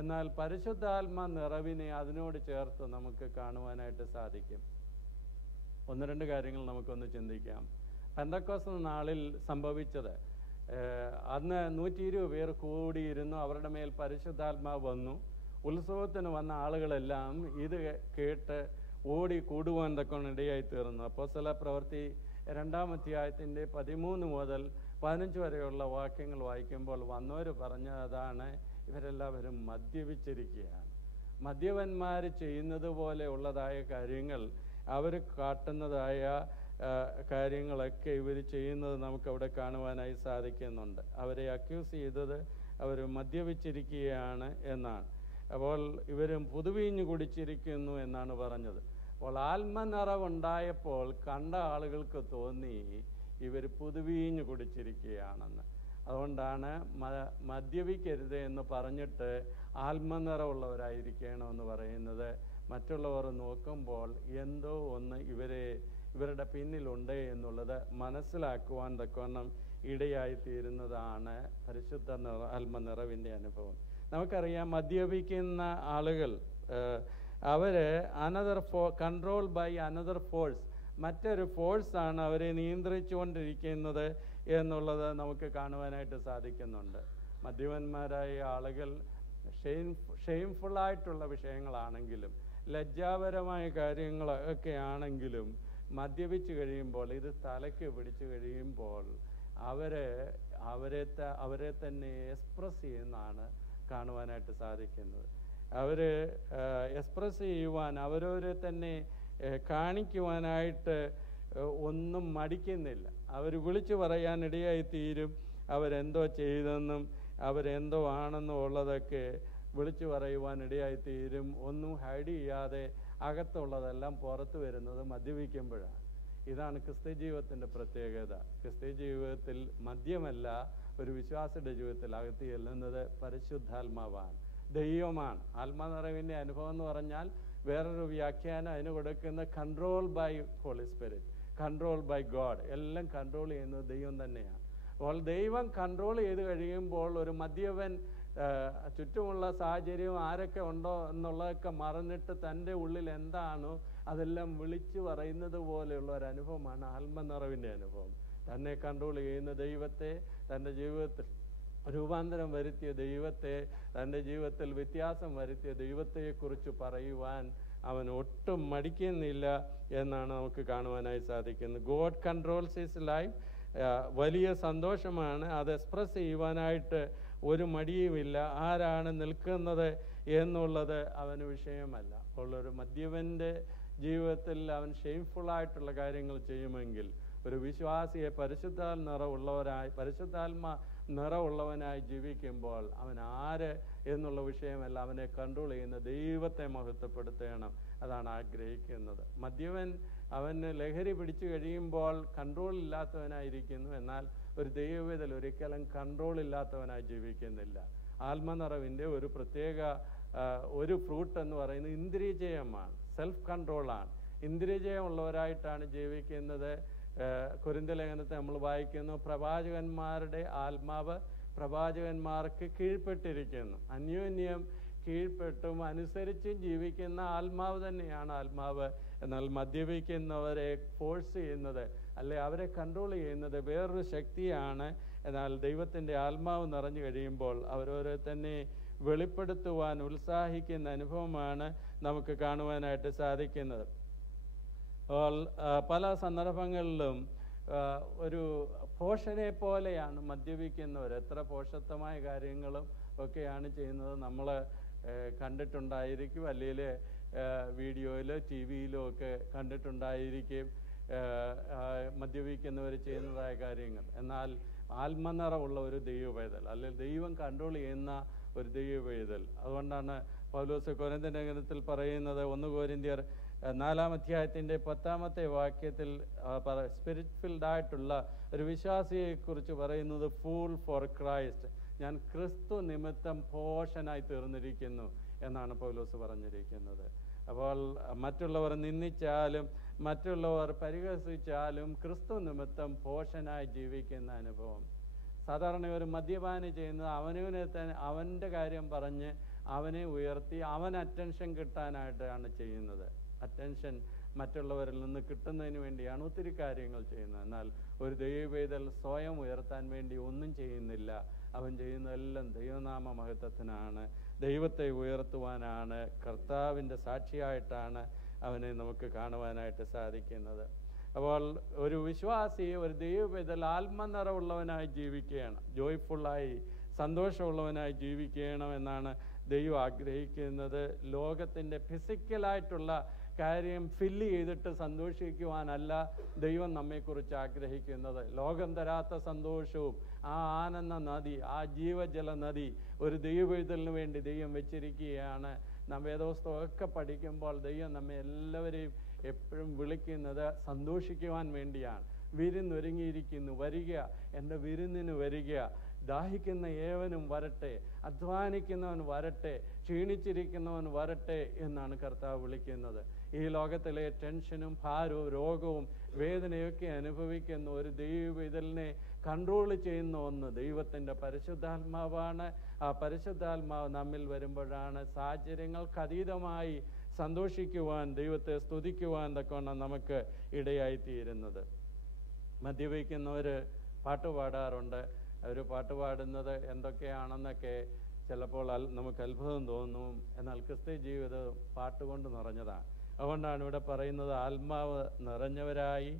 എന്നാൽ പരിശുദ്ധാത്മ നിറവിനെ അതിനോട് ചേർത്ത് നമുക്ക് കാണുവാനായിട്ട് സാധിക്കും. ഒന്ന് രണ്ട് കാര്യങ്ങൾ നമുക്കൊന്ന് ചിന്തിക്കാം. പെന്തക്കോസ്ത് നാളിൽ സംഭവിച്ചത്, അന്ന് 120 പേർ കൂടിയിരുന്നു, അവരുടെ മേൽ പരിശുദ്ധാത്മാവ് വന്നു. ഉത്സവത്തിന് വന്ന ആളുകളെല്ലാം ഇത് കേട്ട് ഓടി കൂടുവാൻ തക്കൊണ്ട് ഇടയായി തീർന്നു. അപ്പോസ്തല പ്രവൃത്തി 2-ാം അധ്യായത്തിൻ്റെ 13 മുതൽ 15 വരെയുള്ള വാക്യങ്ങൾ വായിക്കുമ്പോൾ വന്നവർ പറഞ്ഞതാണ്, ഇവരെല്ലാവരും മദ്യപിച്ചിരിക്കുകയാണ്. മദ്യപന്മാർ ചെയ്യുന്നത് പോലെ ഉള്ളതായ കാര്യങ്ങൾ, അവർ കാട്ടുന്നതായ കാര്യങ്ങളൊക്കെ ഇവർ ചെയ്യുന്നത് നമുക്കവിടെ കാണുവാനായി സാധിക്കുന്നുണ്ട്. അവരെ അക്യൂസ് ചെയ്തത് അവർ മദ്യപിച്ചിരിക്കുകയാണ് എന്നാണ്. അപ്പോൾ ഇവരും പുതുവീഞ്ഞ് കുടിച്ചിരിക്കുന്നു എന്നാണ് പറഞ്ഞത്. അപ്പോൾ ആത്മനിറവുണ്ടായപ്പോൾ കണ്ട ആളുകൾക്ക് തോന്നി ഇവർ പുതുവീഞ്ഞ് കുടിച്ചിരിക്കുകയാണെന്ന്. അതുകൊണ്ടാണ് മദ്യപിക്കരുത് എന്ന് പറഞ്ഞിട്ട് ആത്മനിറവുള്ളവരായിരിക്കണമെന്ന് പറയുന്നത്. മറ്റുള്ളവർ നോക്കുമ്പോൾ എന്തോ ഒന്ന് ഇവരുടെ പിന്നിലുണ്ട് എന്നുള്ളത് മനസ്സിലാക്കുവാൻ തക്കവണ്ണം ഇടയായി തീരുന്നതാണ് പരിശുദ്ധ ആത്മനിറവിൻ്റെ അനുഭവം. നമുക്കറിയാം, മദ്യപിക്കുന്ന ആളുകൾ അവർ കൺട്രോൾ ബൈ അനദർ ഫോഴ്സ്, മറ്റൊരു ഫോഴ്സാണ് അവരെ നിയന്ത്രിച്ചുകൊണ്ടിരിക്കുന്നത് എന്നുള്ളത് നമുക്ക് കാണുവാനായിട്ട് സാധിക്കുന്നുണ്ട്. മദ്യപന്മാരായ ആളുകൾ ഷെയിംഫുള്ളായിട്ടുള്ള വിഷയങ്ങളാണെങ്കിലും ലജ്ജാപരമായ കാര്യങ്ങളൊക്കെ ആണെങ്കിലും മദ്യപിച്ച് കഴിയുമ്പോൾ, ഇത് തലയ്ക്ക് പിടിച്ചു കഴിയുമ്പോൾ അവരെ തന്നെ എക്സ്പ്രസ് ചെയ്യുന്നതാണ് കാണുവാനായിട്ട് സാധിക്കുന്നത്. അവർ എക്സ്പ്രസ് ചെയ്യുവാൻ, അവരവരെ തന്നെ കാണിക്കുവാനായിട്ട് ഒന്നും മടിക്കുന്നില്ല. അവർ വിളിച്ചു പറയാൻ ഇടയായി തീരും. അവരെന്തോ ചെയ്തെന്നും അവരെന്തോ ആണെന്നും ഉള്ളതൊക്കെ വിളിച്ചു പറയുവാൻ ഇടയായി തീരും. ഒന്നും ഹൈഡ് ചെയ്യാതെ അകത്തുള്ളതെല്ലാം പുറത്തു വരുന്നത് മദ്യപിക്കുമ്പോഴാണ്. ഇതാണ് ക്രിസ്ത്യ ജീവിതത്തിൻ്റെ പ്രത്യേകത. ക്രിസ്ത്യ ജീവിതത്തിൽ മദ്യമല്ല, ഒരു വിശ്വാസിയുടെ ജീവിതത്തിൽ അകത്ത് ചെല്ലുന്നത് പരിശുദ്ധാത്മാവാണ്, ദൈവമാണ്. ആത്മനിറവിൻ്റെ അനുഭവം എന്ന് പറഞ്ഞാൽ വേറൊരു വ്യാഖ്യാനം അതിന് കൊടുക്കുന്ന control by Holy Spirit, control by God. എല്ലാം കൺട്രോൾ ചെയ്യുന്നത് ദൈവം തന്നെയാണ്. അപ്പോൾ ദൈവം കൺട്രോൾ ചെയ്ത് കഴിയുമ്പോൾ ഒരു മദ്യപൻ ചുറ്റുമുള്ള സാഹചര്യം ആരൊക്കെ ഉണ്ടോ എന്നുള്ളതൊക്കെ മറന്നിട്ട് തൻ്റെ ഉള്ളിൽ എന്താണോ അതെല്ലാം വിളിച്ചു പറയുന്നത് പോലെയുള്ള ഒരു അനുഭവമാണ് ആത്മനിറവിൻ്റെ അനുഭവം. തന്നെ കൺട്രോൾ ചെയ്യുന്ന ദൈവത്തെ, തൻ്റെ ജീവിതത്തിൽ രൂപാന്തരം വരുത്തിയ ദൈവത്തെ, തൻ്റെ ജീവിതത്തിൽ വ്യത്യാസം വരുത്തിയ ദൈവത്തെക്കുറിച്ച് പറയുവാൻ അവൻ ഒട്ടും മടിക്കുന്നില്ല എന്നാണ് നമുക്ക് കാണുവാനായി സാധിക്കുന്നത്. God controls his life. വലിയ സന്തോഷമാണ്. അത് എക്സ്പ്രസ് ചെയ്യുവാനായിട്ട് ഒരു മടിയുമില്ല. ആരാണ് നിൽക്കുന്നത് എന്നുള്ളത് അവന് വിഷയമല്ല. ഉള്ളൊരു മദ്യപൻ്റെ ജീവിതത്തിൽ അവൻ ഷെയിംഫുള്ളായിട്ടുള്ള കാര്യങ്ങൾ ചെയ്യുമെങ്കിൽ ഒരു വിശ്വാസിയെ പരിശുദ്ധാത്മ നിറവുള്ളവനായി ജീവിക്കുമ്പോൾ അവൻ ആര് എന്നുള്ള വിഷയമല്ല, അവനെ കൺട്രോൾ ചെയ്യുന്ന ദൈവത്തെ മഹത്വപ്പെടുത്തണം. അതാണ് ആഗ്രഹിക്കുന്നത്. മദ്യപൻ അവന് ലഹരി പിടിച്ചു കഴിയുമ്പോൾ കൺട്രോൾ ഇല്ലാത്തവനായിരിക്കുന്നു. എന്നാൽ ഒരു ദൈവവേദൽ ഒരിക്കലും കൺട്രോൾ ഇല്ലാത്തവനായി ജീവിക്കുന്നില്ല. ആത്മനിറവിൻ്റെ ഒരു പ്രത്യേക ഒരു ഫ്രൂട്ട് എന്ന് പറയുന്നത് ഇന്ദ്രിയജയമാണ്, സെൽഫ് കൺട്രോളാണ്. ഇന്ദ്രിയജയമുള്ളവരായിട്ടാണ് ജീവിക്കുന്നത്. കൊരിന്ത്യ ലേഖനത്തെ നമ്മൾ വായിക്കുന്നു, പ്രവാചകന്മാരുടെ ആത്മാവ് പ്രവാചകന്മാർക്ക് കീഴ്പ്പെട്ടിരിക്കുന്നു. അന്യോന്യം കീഴ്പ്പെട്ടും അനുസരിച്ചും ജീവിക്കുന്ന ആത്മാവ് തന്നെയാണ് ആത്മാവ്. എന്നാൽ മദ്യപിക്കുന്നവരെ ഫോഴ്സ് ചെയ്യുന്നത്, അല്ലെ അവരെ കൺട്രോൾ ചെയ്യുന്നത് വേറൊരു ശക്തിയാണ്. എന്നാൽ ദൈവത്തിൻ്റെ ആത്മാവ് നിറഞ്ഞു കഴിയുമ്പോൾ അവരോരെ തന്നെ വെളിപ്പെടുത്തുവാൻ ഉത്സാഹിക്കുന്ന അനുഭവമാണ് നമുക്ക് കാണുവാനായിട്ട് സാധിക്കുന്നത്. പല സന്ദർഭങ്ങളിലും ഒരു പോഷനെ പോലെയാണ് മദ്യപിക്കുന്നവർ. എത്ര പോഷത്വമായ കാര്യങ്ങളും ഒക്കെയാണ് ചെയ്യുന്നത്. നമ്മൾ കണ്ടിട്ടുണ്ടായിരിക്കും, അല്ലെങ്കിൽ വീഡിയോയിലോ ടി വിയിലോ ഒക്കെ കണ്ടിട്ടുണ്ടായിരിക്കും മദ്യപിക്കുന്നവർ ചെയ്യുന്നതായ കാര്യങ്ങൾ. എന്നാൽ ആത്മനിറവുള്ള ഒരു ദൈവവേദൽ, അല്ലെങ്കിൽ ദൈവം കൺട്രോൾ ചെയ്യുന്ന ഒരു ദൈവവേദൽ. അതുകൊണ്ടാണ് പൗലോസ് കൊരിന്ത്യർ ലേഖനത്തിൽ പറയുന്നത്, 1 കൊരിന്ത്യർ 4-ാം അധ്യായത്തിൻ്റെ 10-ാമത്തെ വാക്യത്തിൽ സ്പിരിറ്റ് ഫിൽഡായിട്ടുള്ള ഒരു വിശ്വാസിയെക്കുറിച്ച് പറയുന്നത്, ഫൂൾ ഫോർ ക്രൈസ്റ്റ്, ഞാൻ ക്രിസ്തു നിമിത്തം ഭോഷനായി തീർന്നിരിക്കുന്നു എന്നാണ് പൗലോസ് പറഞ്ഞിരിക്കുന്നത്. അപ്പോൾ മറ്റുള്ളവർ നിന്ദിച്ചാലും മറ്റുള്ളവർ പരിഹസിച്ചാലും ക്രിസ്തു നിമിത്തം ഭോഷനായി ജീവിക്കുന്ന അനുഭവം. സാധാരണ ഒരു മദ്യപാനി ചെയ്യുന്നത് അവൻ്റെ കാര്യം പറഞ്ഞ് അവനെ ഉയർത്തി അവൻ അറ്റൻഷൻ കിട്ടാനായിട്ടാണ് ചെയ്യുന്നത്. അറ്റൻഷൻ മറ്റുള്ളവരിൽ നിന്ന് കിട്ടുന്നതിന് വേണ്ടിയാണ് ഒത്തിരി കാര്യങ്ങൾ ചെയ്യുന്നത്. എന്നാൽ ഒരു ദൈവവേദൽ സ്വയം ഉയർത്താൻ വേണ്ടി ഒന്നും ചെയ്യുന്നില്ല. അവൻ ചെയ്യുന്നതെല്ലാം ദൈവനാമ മഹത്വത്തിനാണ്, ദൈവത്തെ ഉയർത്തുവാനാണ്, കർത്താവിൻ്റെ സാക്ഷിയായിട്ടാണ് അവനെ നമുക്ക് കാണുവാനായിട്ട് സാധിക്കുന്നത്. അപ്പോൾ ഒരു വിശ്വാസി, ഒരു ദൈവവേദൽ ആത്മനിറവുള്ളവനായി ജീവിക്കുകയാണ്, ജോയ്ഫുള്ളായി സന്തോഷമുള്ളവനായി ജീവിക്കണം എന്നാണ് ദൈവം ആഗ്രഹിക്കുന്നത്. ലോകത്തിൻ്റെ ഫിസിക്കലായിട്ടുള്ള കാര്യം ഫില്ല് ചെയ്തിട്ട് സന്തോഷിക്കുവാനല്ല ദൈവം നമ്മെക്കുറിച്ച് ആഗ്രഹിക്കുന്നത്. ലോകം തരാത്ത സന്തോഷവും ആ ആനന്ദ നദി, ആ ജീവജല നദി ഒരു ദൈവവേദലിന് വേണ്ടി ദൈവം വെച്ചിരിക്കുകയാണ്. നാം വേദപുസ്തകമൊക്കെ പഠിക്കുമ്പോൾ ദൈവം നമ്മെ എല്ലാവരെയും എപ്പോഴും വിളിക്കുന്നത് സന്തോഷിക്കുവാൻ വേണ്ടിയാണ്. വിരുന്നൊരുങ്ങിയിരിക്കുന്നു, വരിക, എൻ്റെ വിരുന്നിന് വരിക, ദാഹിക്കുന്ന ഏവനും വരട്ടെ, അധ്വാനിക്കുന്നവൻ വരട്ടെ, ക്ഷീണിച്ചിരിക്കുന്നവൻ വരട്ടെ എന്നാണ് കർത്താവ് വിളിക്കുന്നത്. ഈ ലോകത്തിലെ ടെൻഷനും ഭാരവും രോഗവും വേദനയൊക്കെ അനുഭവിക്കുന്ന ഒരു ദൈവവേദലിനെ കൺട്രോൾ ചെയ്യുന്ന ഒന്ന് ദൈവത്തിൻ്റെ പരിശുദ്ധാത്മാവാണ്. ആ പരിശുദ്ധാത്മാവ് നമ്മിൽ വരുമ്പോഴാണ് സാഹചര്യങ്ങൾക്ക് അതീതമായി സന്തോഷിക്കുവാൻ, ദൈവത്തെ സ്തുതിക്കുവാൻ തക്കവണ്ണം നമുക്ക് ഇടയായിത്തീരുന്നത്. മദ്യപിക്കുന്നവർ പാട്ടുപാടാറുണ്ട്. അവർ പാട്ടുപാടുന്നത് എന്തൊക്കെയാണെന്നൊക്കെ ചിലപ്പോൾ നമുക്ക് അത്ഭുതം തോന്നും. എന്നാൽ ക്രിസ്ത്യ ജീവിതം പാട്ടുകൊണ്ട് നിറഞ്ഞതാണ്. അതുകൊണ്ടാണ് ഇവിടെ പറയുന്നത്, ആത്മാവ് നിറഞ്ഞവരായി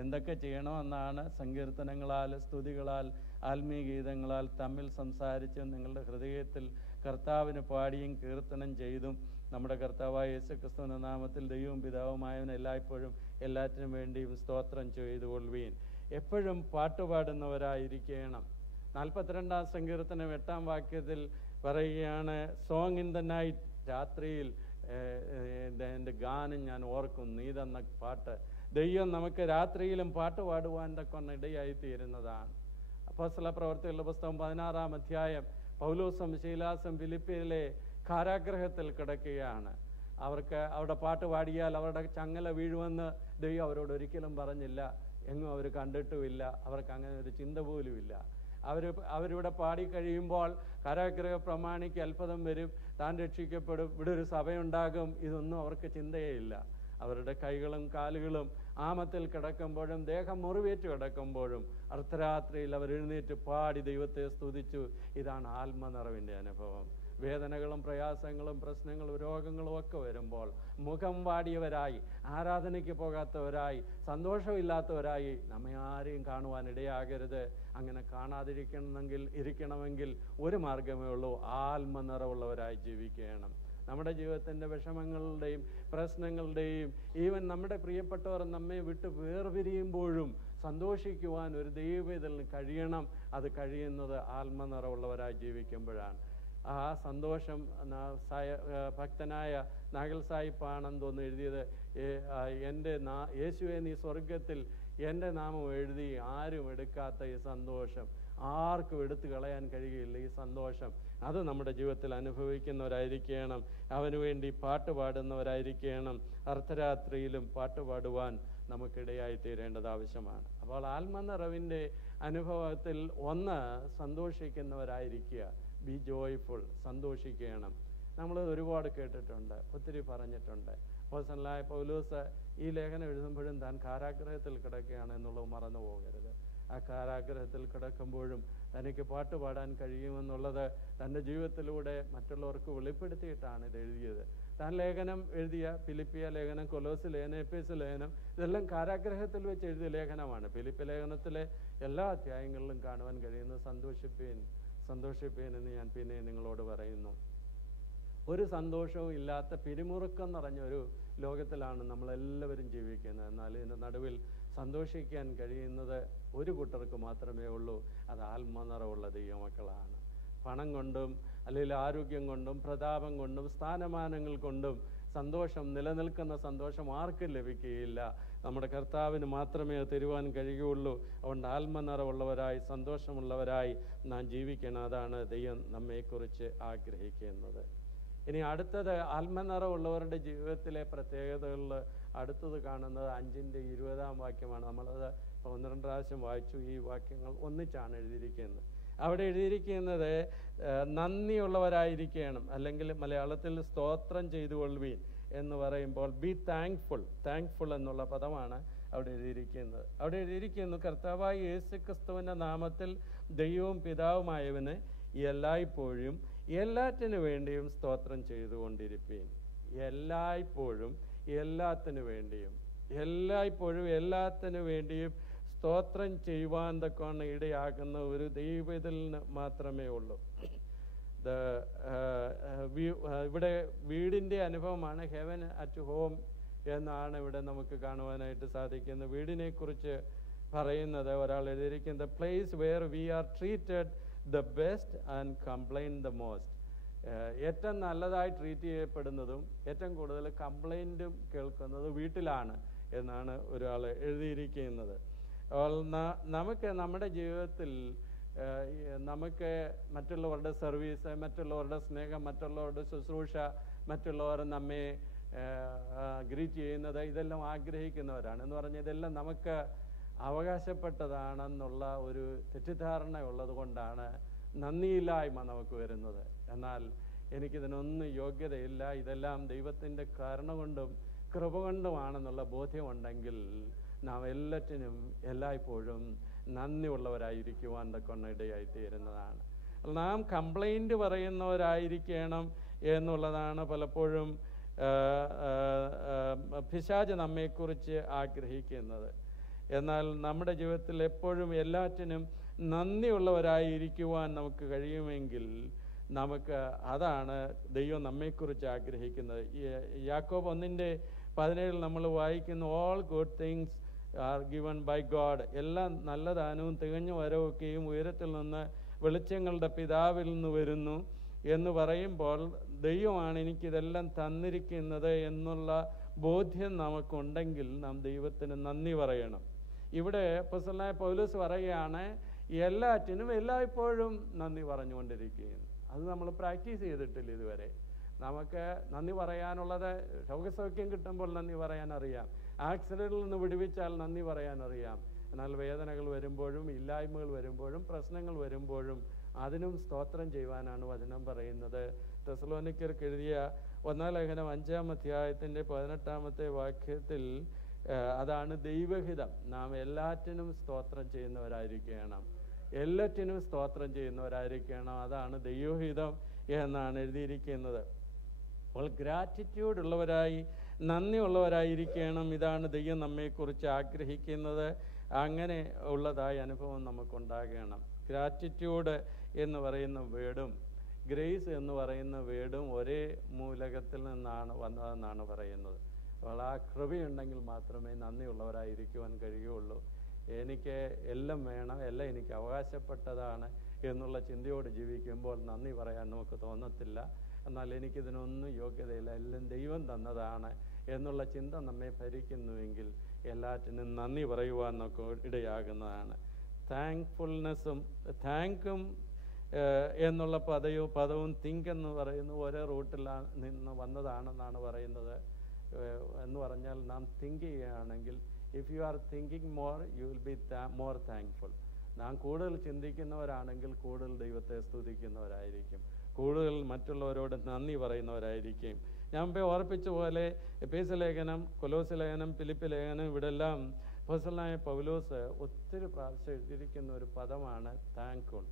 എന്തൊക്കെ ചെയ്യണമെന്നാണ്. സങ്കീർത്തനങ്ങളാൽ, സ്തുതികളാൽ, ആത്മീയ ഗീതങ്ങളാൽ തമ്മിൽ സംസാരിച്ചും നിങ്ങളുടെ ഹൃദയത്തിൽ കർത്താവിന് പാടിയും കീർത്തനം ചെയ്തും നമ്മുടെ കർത്താവായ യേശുക്രിസ്തുവിന്റെ നാമത്തിൽ ദൈവവും പിതാവുമായവൻ എല്ലായ്പ്പോഴും എല്ലാറ്റിനും വേണ്ടിയും സ്തോത്രം ചെയ്തുകൊള്ളുവീൻ. എപ്പോഴും പാട്ടുപാടുന്നവരായിരിക്കണം. 42-ാം സങ്കീർത്തനം 8-ാം വാക്യത്തിൽ പറയുകയാണ്, സോങ് ഇൻ ദ നൈറ്റ്, രാത്രിയിൽ എൻ്റെ ഗാനം ഞാൻ ഓർക്കും, നീ തന്ന പാട്ട്. ദൈവം നമുക്ക് രാത്രിയിലും പാട്ട് പാടുവാൻ തക്കൊന്ന് ഇടയായിത്തീരുന്നതാണ്. അപ്പോസ്തല പ്രവൃത്തികളുടെ പുസ്തകം 16-ാം അധ്യായം, പൗലോസും ശീലാസും ഫിലിപ്പിയിലെ കാരാഗ്രഹത്തിൽ കിടക്കുകയാണ്. അവർക്ക് അവിടെ പാട്ട് പാടിയാൽ അവരുടെ ചങ്ങല വീഴുമെന്ന് ദൈവം അവരോട് ഒരിക്കലും പറഞ്ഞില്ല. എങ്ങും അവർ കണ്ടിട്ടുമില്ല, അവർക്ക് അങ്ങനെ ഒരു ചിന്ത പോലുമില്ല. അവരിവിടെ പാടിക്കഴിയുമ്പോൾ കാരാഗൃഹ പ്രമാണിക്ക് അത്ഭുതം വരും, താൻ രക്ഷിക്കപ്പെടും, ഇവിടെ ഒരു സഭയുണ്ടാകും, ഇതൊന്നും അവർക്ക് ചിന്തയേയില്ല. അവരുടെ കൈകളും കാലുകളും ആമത്തിൽ കിടക്കുമ്പോഴും ദേഹം മുറിവേറ്റ് കിടക്കുമ്പോഴും അർദ്ധരാത്രിയിൽ അവർ എഴുന്നേറ്റ് പാടി ദൈവത്തെ സ്തുതിച്ചു. ഇതാണ് ആത്മനിറവിൻ്റെ അനുഭവം. വേദനകളും പ്രയാസങ്ങളും പ്രശ്നങ്ങളും രോഗങ്ങളും ഒക്കെ വരുമ്പോൾ മുഖം വാടിയവരായി, ആരാധനയ്ക്ക് പോകാത്തവരായി, സന്തോഷമില്ലാത്തവരായി നമ്മെ ആരെയും കാണുവാൻ ഇടയാകരുത്. അങ്ങനെ ഇരിക്കണമെങ്കിൽ ഒരു മാർഗമേ ഉള്ളൂ, ആത്മനിറവുള്ളവരായി ജീവിക്കണം. നമ്മുടെ ജീവിതത്തിൻ്റെ വിഷമങ്ങളുടെയും പ്രശ്നങ്ങളുടെയും ഈവൻ നമ്മുടെ പ്രിയപ്പെട്ടവർ നമ്മെ വിട്ട് വേർപിരിയുമ്പോഴും സന്തോഷിക്കുവാൻ ഒരു ദൈവവേദലിന് കഴിയണം. അത് കഴിയുന്നത് ആത്മനിറവുള്ളവരായി ജീവിക്കുമ്പോഴാണ്. ആ സന്തോഷം ഭക്തനായ നാഗൽ സാഹിബാണെന്ന് തോന്നുന്നു എഴുതിയത്, യേശുവെ നീ സ്വർഗത്തിൽ എൻ്റെ നാമം എഴുതി ആരും എടുക്കാത്ത ഈ സന്തോഷം, ആർക്കും എടുത്തു കളയാൻ കഴിയില്ല ഈ സന്തോഷം. അത് നമ്മുടെ ജീവിതത്തിൽ അനുഭവിക്കുന്നവരായിരിക്കണം. അവന് വേണ്ടി പാട്ട് പാടുന്നവരായിരിക്കണം. അർദ്ധരാത്രിയിലും പാട്ട് പാടുവാൻ നമുക്കിടയായി തീരേണ്ടത് ആവശ്യമാണ്. അപ്പോൾ ആത്മനിറവിൻ്റെ അനുഭവത്തിൽ ഒന്ന്, സന്തോഷിക്കുന്നവരായിരിക്കുക. B joyful, സന്തോഷിക്കണം. നമ്മൾ ഒരുപാട് കേട്ടിട്ടുണ്ട്, ഒത്തിരി പറഞ്ഞിട്ടുണ്ട്. അപ്പോസ്തലനായ പൗലോസ് ഈ ലേഖനം എഴുതുമ്പോഴും താൻ കാരാഗൃഹത്തിൽ കിടക്കുകയാണ് എന്നുള്ളത് മറന്നു പോകരുത്. ആ കാരാഗൃഹത്തിൽ കിടക്കുമ്പോഴും തനിക്ക് പാട്ട് പാടാൻ കഴിയുമെന്നുള്ളത് തൻ്റെ ജീവിതത്തിലൂടെ മറ്റുള്ളവർക്ക് വെളിപ്പെടുത്തിയിട്ടാണ് ഇത് എഴുതിയത്. താൻ ലേഖനം എഴുതിയ ഫിലിപ്പിയ ലേഖനം, കൊലോസ് ലേഖനം, എഫേസ് ലേഖനം, ഇതെല്ലാം കാരാഗൃഹത്തിൽ വെച്ച് എഴുതിയ ലേഖനമാണ്. ഫിലിപ്പി ലേഖനത്തിലെ എല്ലാ അധ്യായങ്ങളിലും കാണുവാൻ കഴിയുന്നത് സന്തോഷിപ്പീൻ എന്ന് ഞാൻ പിന്നെ നിങ്ങളോട് പറയുന്നു. ഒരു സന്തോഷവും ഇല്ലാത്ത പിരിമുറുക്കം നിറഞ്ഞൊരു ലോകത്തിലാണ് നമ്മളെല്ലാവരും ജീവിക്കുന്നത്. എന്നാൽ ഇതിൻ്റെ നടുവിൽ സന്തോഷിക്കാൻ കഴിയുന്നത് ഒരു കൂട്ടർക്ക് മാത്രമേ ഉള്ളൂ. അത് ആത്മനിറവുള്ള ദൈവമക്കളാണ്. പണം കൊണ്ടും അല്ലെങ്കിൽ ആരോഗ്യം കൊണ്ടും പ്രതാപം കൊണ്ടും സ്ഥാനമാനങ്ങൾ കൊണ്ടും നിലനിൽക്കുന്ന സന്തോഷം ആർക്കും ലഭിക്കുകയില്ല. നമ്മുടെ കർത്താവിന് മാത്രമേ അത് തരുവാൻ കഴിയുകയുള്ളൂ. അതുകൊണ്ട് ആത്മനിറവുള്ളവരായി സന്തോഷമുള്ളവരായി നാം ജീവിക്കണം. അതാണ് ദൈവം നമ്മെക്കുറിച്ച് ആഗ്രഹിക്കുന്നത്. ഇനി അടുത്തത്, ആത്മനിറവുള്ളവരുടെ ജീവിതത്തിലെ പ്രത്യേകതകളിൽ അടുത്തത് കാണുന്നത് 5:20 വാക്യമാണ്. നമ്മളത് 12 പ്രാവശ്യം വായിച്ചു. ഈ വാക്യങ്ങൾ ഒന്നിച്ചാണ് എഴുതിയിരിക്കുന്നത്. അവിടെ എഴുതിയിരിക്കുന്നത് നന്ദിയുള്ളവരായിരിക്കണം, അല്ലെങ്കിൽ മലയാളത്തിൽ സ്തോത്രം ചെയ്തുകൊള്ളുവീൻ എന്ന് പറയുമ്പോൾ ബി താങ്ക്ഫുൾ എന്നുള്ള പദമാണ് അവിടെ എഴുതിയിരിക്കുന്നത്. അവിടെ എഴുതിയിരിക്കുന്നു, കർത്താവായ യേശുക്രിസ്തുവിൻ്റെ നാമത്തിൽ ദൈവവും പിതാവുമായവന് എല്ലായ്പ്പോഴും എല്ലാറ്റിനു വേണ്ടിയും സ്തോത്രം ചെയ്തുകൊണ്ടിരിപ്പീൻ. എല്ലായ്പ്പോഴും എല്ലാത്തിനു വേണ്ടിയും സ്തോത്രം ചെയ്യുവാൻ തക്കവണ്ണം ഇടയാകുന്ന ഒരു ദൈവത്തിന് മാത്രമേ ഉള്ളൂ. ഇവിടെ വീടിൻ്റെ അനുഭവമാണ്. ഹെവൻ അറ്റ് ഹോം എന്നാണ് ഇവിടെ നമുക്ക് കാണുവാനായിട്ട് സാധിക്കുന്നത്. വീടിനെ കുറിച്ച് പറയുന്നത് ഒരാൾ എഴുതിയിരിക്കുന്നത്, place where we R treated the best and complain the most. ഏറ്റവും നല്ലതായി ട്രീറ്റ് ചെയ്യപ്പെടുന്നതും ഏറ്റവും കൂടുതൽ കംപ്ലൈൻറ്റും കേൾക്കുന്നതും വീട്ടിലാണ് എന്നാണ് ഒരാൾ എഴുതിയിരിക്കുന്നത്. നമുക്ക് നമ്മുടെ ജീവിതത്തിൽ നമുക്ക് മറ്റുള്ളവരുടെ സർവീസ്, മറ്റുള്ളവരുടെ സ്നേഹം, മറ്റുള്ളവരുടെ ശുശ്രൂഷ, മറ്റുള്ളവർ നമ്മെ ഗ്രീറ്റ് ചെയ്യുന്നത്, ഇതെല്ലാം ആഗ്രഹിക്കുന്നവരാണ്. എന്ന് പറഞ്ഞാൽ ഇതെല്ലാം നമുക്ക് അവകാശപ്പെട്ടതാണെന്നുള്ള ഒരു തെറ്റിദ്ധാരണ ഉള്ളത് കൊണ്ടാണ് നന്ദിയില്ലായ്മ നമുക്ക് വരുന്നത്. എന്നാൽ എനിക്കിതിനൊന്നും യോഗ്യതയില്ല, ഇതെല്ലാം ദൈവത്തിൻ്റെ കരുണ കൊണ്ടും കൃപ കൊണ്ടുമാണെന്നുള്ള ബോധ്യമുണ്ടെങ്കിൽ നാം എല്ലാറ്റിനും എല്ലായ്പ്പോഴും നന്ദിയുള്ളവരായിരിക്കുവാൻ തക്കവണ്ണം ഇടയായിത്തീരുന്നതാണ്. നാം കംപ്ലൈൻറ്റ് പറയുന്നവരായിരിക്കണം എന്നുള്ളതാണ് പലപ്പോഴും പിശാച് നമ്മെക്കുറിച്ച് ആഗ്രഹിക്കുന്നത്. എന്നാൽ നമ്മുടെ ജീവിതത്തിൽ എപ്പോഴും എല്ലാറ്റിനും നന്ദിയുള്ളവരായിരിക്കുവാൻ നമുക്ക് കഴിയുമെങ്കിൽ അതാണ് ദൈവം നമ്മെക്കുറിച്ച് ആഗ്രഹിക്കുന്നത്. യാക്കോബ് 1:17 നമ്മൾ വായിക്കുന്നു, all good things are given by God. എല്ലാ നല്ല ദാനവും തികഞ്ഞ വരവൊക്കെയും ഉയരത്തിൽ നിന്ന് വെളിച്ചങ്ങളുടെ പിതാവിൽ നിന്ന് വരുന്നു എന്ന് പറയുമ്പോൾ ദൈവമാണ് എനിക്കിതെല്ലാം തന്നിരിക്കുന്നത് എന്നുള്ള ബോധ്യം നമുക്കുണ്ടെങ്കിൽ നാം ദൈവത്തിന് നന്ദി പറയണം. ഇവിടെ അപ്പോസ്തലനായ പൗലോസ് പറയുകയാണ്, എല്ലാറ്റിനും എല്ലായ്പ്പോഴും നന്ദി പറഞ്ഞുകൊണ്ടിരിക്കുകയും. അത് നമ്മൾ പ്രാക്ടീസ് ചെയ്തിട്ടില്ല ഇതുവരെ. നമുക്ക് നന്ദി പറയാനുള്ളത്, രോഗസൗഖ്യം കിട്ടുമ്പോൾ നന്ദി പറയാൻ അറിയാം, ആക്സിഡൻറ്റിൽ നിന്ന് വിടുവിച്ചാൽ നന്ദി പറയാൻ അറിയാം, എന്നാൽ വേദനകൾ വരുമ്പോഴും ഇല്ലായ്മകൾ വരുമ്പോഴും പ്രശ്നങ്ങൾ വരുമ്പോഴും അതിനും സ്തോത്രം ചെയ്യുവാനാണ് വചനം പറയുന്നത്. തെസ്സലോനിക്കർക്ക് എഴുതിയ 1 ലേഖനം 5-ാം അധ്യായത്തിൻ്റെ 18-ാമത്തെ വാക്യത്തിൽ അതാണ് ദൈവഹിതം. നാം എല്ലാറ്റിനും സ്തോത്രം ചെയ്യുന്നവരായിരിക്കണം, എല്ലാറ്റിനും സ്തോത്രം ചെയ്യുന്നവരായിരിക്കണം. അതാണ് ദൈവഹിതം എന്നാണ് എഴുതിയിരിക്കുന്നത്. അപ്പോൾ ഗ്രാറ്റിറ്റ്യൂഡ് ഉള്ളവരായി, നന്ദി ഉള്ളവരായിരിക്കണം. ഇതാണ് ദൈവം നമ്മെക്കുറിച്ച് ആഗ്രഹിക്കുന്നത്. അങ്ങനെ ഉള്ളതായ അനുഭവം നമുക്കുണ്ടാകണം. ഗ്രാറ്റിറ്റ്യൂഡ് എന്ന് പറയുന്ന വേർഡും ഗ്രേസ് എന്ന് പറയുന്ന വേർഡും ഒരേ മൂലകത്തിൽ നിന്നാണ് വന്നതെന്നാണ് പറയുന്നത്. അപ്പോൾ ആ കൃപയുണ്ടെങ്കിൽ മാത്രമേ നന്ദിയുള്ളവരായിരിക്കുവാൻ കഴിയുള്ളൂ. എനിക്ക് എല്ലാം വേണം, എല്ലാം എനിക്ക് അവകാശപ്പെട്ടതാണ് എന്നുള്ള ചിന്തയോട് ജീവിക്കുമ്പോൾ നന്ദി പറയാൻ നമുക്ക് തോന്നത്തില്ല. എന്നാൽ എനിക്കിതിനൊന്നും യോഗ്യതയില്ല, എല്ലാം ദൈവം തന്നതാണ് എന്നുള്ള ചിന്ത നമ്മെ ഭരിക്കുന്നുവെങ്കിൽ എല്ലാറ്റിനും നന്ദി പറയുവാൻ നമുക്ക് ഇടയാകുന്നതാണ്. താങ്ക്ഫുൾനെസ്സും താങ്കും എന്നുള്ള പദവും തിങ്ക് എന്ന് പറയുന്ന ഒരേ റൂട്ടിൽ നിന്ന് വന്നതാണെന്നാണ് പറയുന്നത്. എന്ന് പറഞ്ഞാൽ നാം തിങ്ക് ചെയ്യുകയാണെങ്കിൽ, if you are thinking more you will be more thankful. നാം കൂടുതൽ ചിന്തിക്കുന്നവരാണെങ്കിൽ കൂടുതൽ ദൈവത്തെ സ്തുതിക്കുന്നവരായിരിക്കും, കൂടുതൽ മറ്റുള്ളവരോട് നന്ദി പറയുന്നവരായിരിക്കും. ഞാൻ മുമ്പേ ഓർപ്പിച്ച പോലെ എഫേസ്യ ലേഖനം, കൊലോസ്യ ലേഖനം, ഫിലിപ്പി ലേഖനം, ഇവിടെല്ലാം അപ്പോസ്തലനായ പൗലോസ് ഒത്തിരി പ്രാവശ്യം എഴുതിയിരിക്കുന്ന ഒരു പദമാണ് താങ്ക്ഫുൾ.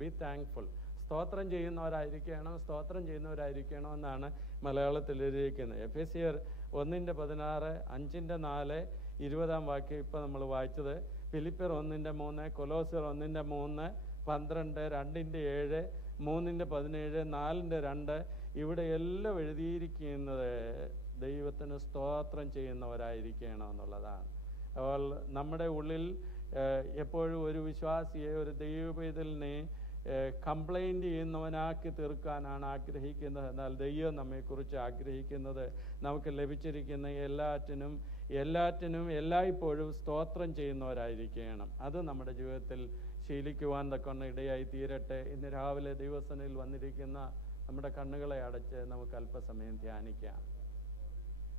Be thankful. സ്തോത്രം ചെയ്യുന്നവരായിരിക്കണം എന്നാണ് മലയാളത്തിൽ എഴുതിയിരിക്കുന്നത്. എഫേസ്യർ 1:16, 5:4, 20-ാം വാക്യം ഇപ്പം നമ്മൾ വായിച്ചത്, ഫിലിപ്പിയർ 1:3, കൊലോസ്യർ 1:3, 12, 2:7, 3:17, 4:2 ഇവിടെ എല്ലാം എഴുതിയിരിക്കുന്നത് ദൈവത്തിന് സ്തോത്രം ചെയ്യുന്നവരായിരിക്കണം എന്നുള്ളതാണ്. അപ്പോൾ നമ്മുടെ ഉള്ളിൽ എപ്പോഴും ഒരു വിശ്വാസിയെ, ഒരു ദൈവപൈതലിനെ കംപ്ലൈൻറ്റ് ചെയ്യുന്നവനാക്കി തീർക്കാനാണ് ആഗ്രഹിക്കുന്നത്. എന്നാൽ ദൈവം നമ്മെക്കുറിച്ച് ആഗ്രഹിക്കുന്നത് നമുക്ക് ലഭിച്ചിരിക്കുന്ന എല്ലാറ്റിനും എല്ലായ്പ്പോഴും സ്തോത്രം ചെയ്യുന്നവരായിരിക്കണം. അത് നമ്മുടെ ജീവിതത്തിൽ ശീലിക്കുവാൻ തക്കവണ്ണം ഇടയായി തീരട്ടെ. ഇന്ന് രാവിലെ ദൈവസന്നിധിയിൽ വന്നിരിക്കുന്ന നമ്മുടെ കണ്ണുകളെ അടച്ച് നമുക്ക് അല്പസമയം ധ്യാനിക്കാം.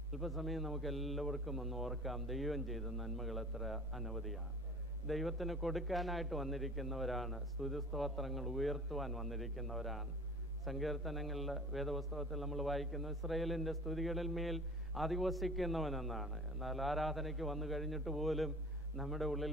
അല്പസമയം നമുക്ക് എല്ലാവർക്കും ഒന്ന് ഓർക്കാം, ദൈവം ചെയ്ത നന്മകൾ എത്ര അനവധിയാണ്. ദൈവത്തിന് കൊടുക്കാനായിട്ട് വന്നിരിക്കുന്നവരാണ്, സ്തുതിസ്തോത്രങ്ങൾ ഉയർത്തുവാൻ വന്നിരിക്കുന്നവരാണ്. സങ്കീർത്തനങ്ങളിൽ, വേദപുസ്തകത്തിൽ നമ്മൾ വായിക്കുന്നു, ഇസ്രായേലിൻ്റെ സ്തുതികളിൽ മേൽ അധിവസിക്കുന്നവനെന്നാണ്. എന്നാൽ ആരാധനയ്ക്ക് വന്നു കഴിഞ്ഞിട്ട് പോലും നമ്മുടെ ഉള്ളിൽ